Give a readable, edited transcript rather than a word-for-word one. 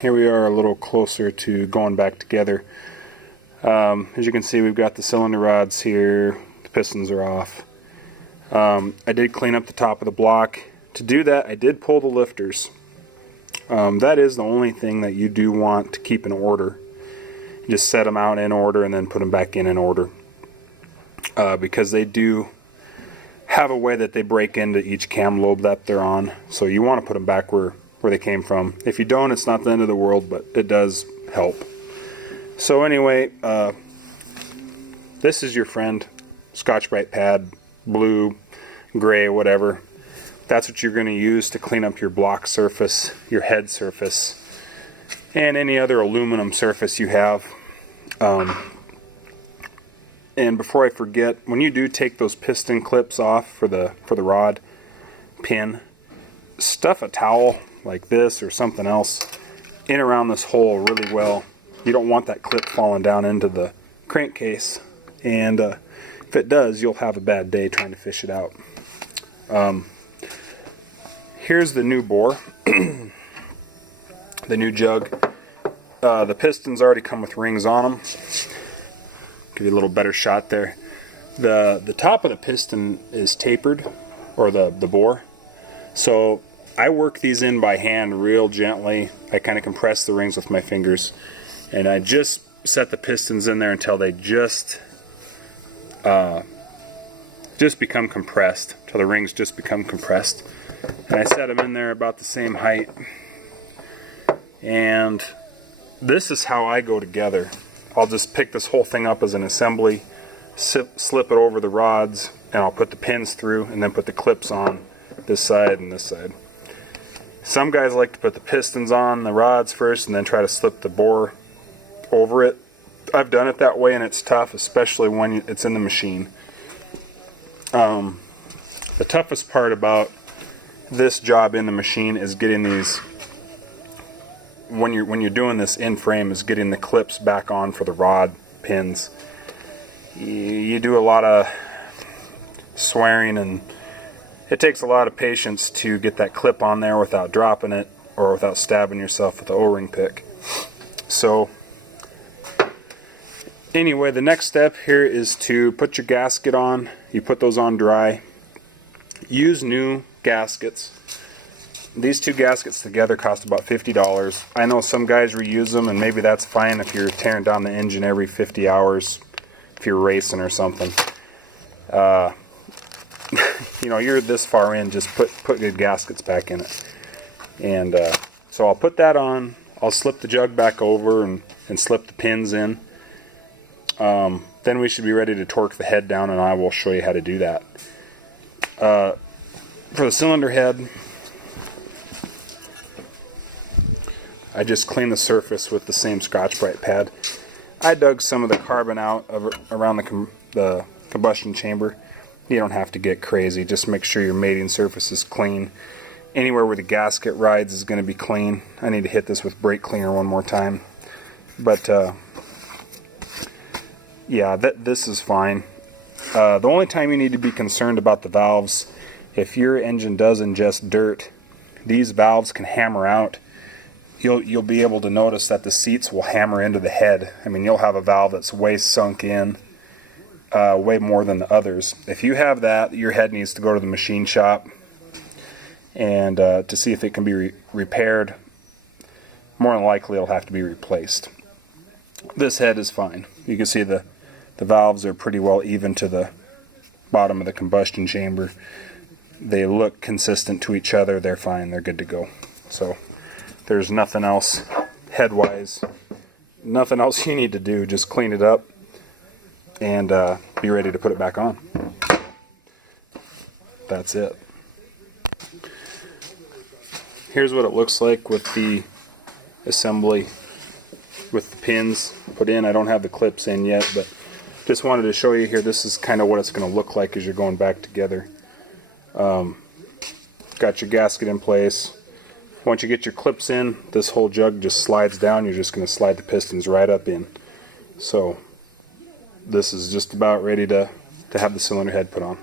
Here we are a little closer to going back together. As you can see, we've got the cylinder rods here, the pistons are off. I did clean up the top of the block. To do that, I did pull the lifters. That is the only thing that you do want to keep in order. Just set them out in order and then put them back in order. Because they do have a way that they break into each cam lobe that they're on. So you want to put them back where they came from. If you don't, it's not the end of the world, but it does help. So anyway, this is your friend, Scotch-Brite pad, blue, gray, whatever. That's what you're going to use to clean up your block surface, your head surface, and any other aluminum surface you have. And before I forget, when you do take those piston clips off for the rod pin, stuff a towel like this or something else in around this hole really well. You don't want that clip falling down into the crankcase, and if it does, you'll have a bad day trying to fish it out. Here's the new bore, the new jug. The pistons already come with rings on them. Give you a little better shot there. The top of the piston is tapered, or the bore. So I work these in by hand real gently. I kind of compress the rings with my fingers, and I just set the pistons in there until they just become compressed, till the rings just become compressed. And I set them in there about the same height. And this is how I go together. I'll just pick this whole thing up as an assembly, slip it over the rods, and I'll put the pins through and then put the clips on this side and this side. Some guys like to put the pistons on the rods first and then try to slip the bore over it. I've done it that way and it's tough, especially when it's in the machine. The toughest part about this job in the machine is getting these, when you're doing this in frame, is getting the clips back on for the rod pins. You do a lot of swearing, and it takes a lot of patience to get that clip on there without dropping it or without stabbing yourself with the O-ring pick. So anyway, the next step here is to put your gasket on. You put those on dry. Use new gaskets. These two gaskets together cost about $50. I know some guys reuse them, and maybe that's fine if you're tearing down the engine every 50 hours, if you're racing or something. You know, you're this far in, just put good gaskets back in it. And so I'll put that on. I'll slip the jug back over and slip the pins in. Then we should be ready to torque the head down, and I will show you how to do that. For the cylinder head, I just cleaned the surface with the same Scotch-Brite pad. I dug some of the carbon out around the combustion chamber. You don't have to get crazy. Just make sure your mating surface is clean. Anywhere where the gasket rides is going to be clean. I need to hit this with brake cleaner one more time. But yeah, this is fine. The only time you need to be concerned about the valves, if your engine does ingest dirt, these valves can hammer out. You'll be able to notice that the seats will hammer into the head. I mean, you'll have a valve that's way sunk in, way more than the others. If you have that, your head needs to go to the machine shop and to see if it can be repaired. More than likely, it'll have to be replaced. This head is fine. You can see the valves are pretty well even to the bottom of the combustion chamber. They look consistent to each other. They're fine. They're good to go. So there's nothing else head-wise, nothing else you need to do. Just clean it up and be ready to put it back on. That's it. Here's what it looks like with the assembly, with the pins put in. I don't have the clips in yet, but just wanted to show you here. This is kind of what it's going to look like as you're going back together. Got your gasket in place. Once you get your clips in, this whole jug just slides down. You're just going to slide the pistons right up in. So this is just about ready to have the cylinder head put on.